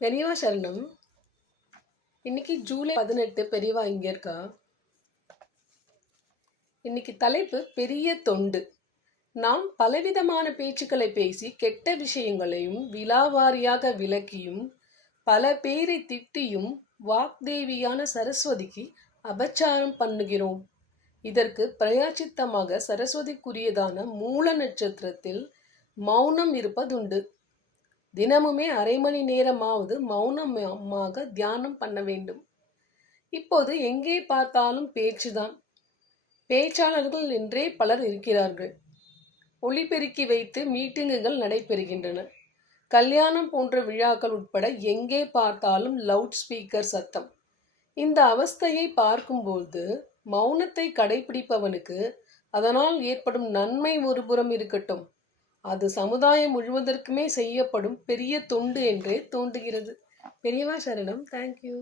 பெரியவா சரணம். இன்னைக்கு ஜூலை பதினெட்டு பெரியவா இங்கே இருக்கா? இன்னைக்கு தலைப்பு பெரிய தொண்டு. நாம் பலவிதமான பேச்சுக்களை பேசி கெட்ட விஷயங்களையும் விலாவாரியாக விளக்கியும் பல பேரை திட்டியும் வாக்தேவியான சரஸ்வதிக்கு அபச்சாரம் பண்ணுகிறோம். இதற்கு பிரயாச்சித்தமாக சரஸ்வதிக்குரியதான மூல நட்சத்திரத்தில் மௌனம் இருப்பதுண்டு. தினமுமே அரை மணி நேரமாவது மௌனமாக தியானம் பண்ண வேண்டும். இப்போது எங்கே பார்த்தாலும் பேச்சுதான். பேச்சாளர்கள் என்றே பலர் இருக்கிறார்கள். ஒளிபெருக்கி வைத்து மீட்டிங்குகள் நடைபெறுகின்றன. கல்யாணம் போன்ற விழாக்கள் உட்பட எங்கே பார்த்தாலும் லவுட் ஸ்பீக்கர் சத்தம். இந்த அவஸ்தையை பார்க்கும்போது மௌனத்தை கடைபிடிப்பவனுக்கு அதனால் ஏற்படும் நன்மை ஒருபுறம் இருக்கட்டும். அது சமுதாயம் முழுவதற்குமே செய்யப்படும் பெரிய தொண்டு என்றே தோன்றுகிறது. பெரியவா சரணம். தேங்க்யூ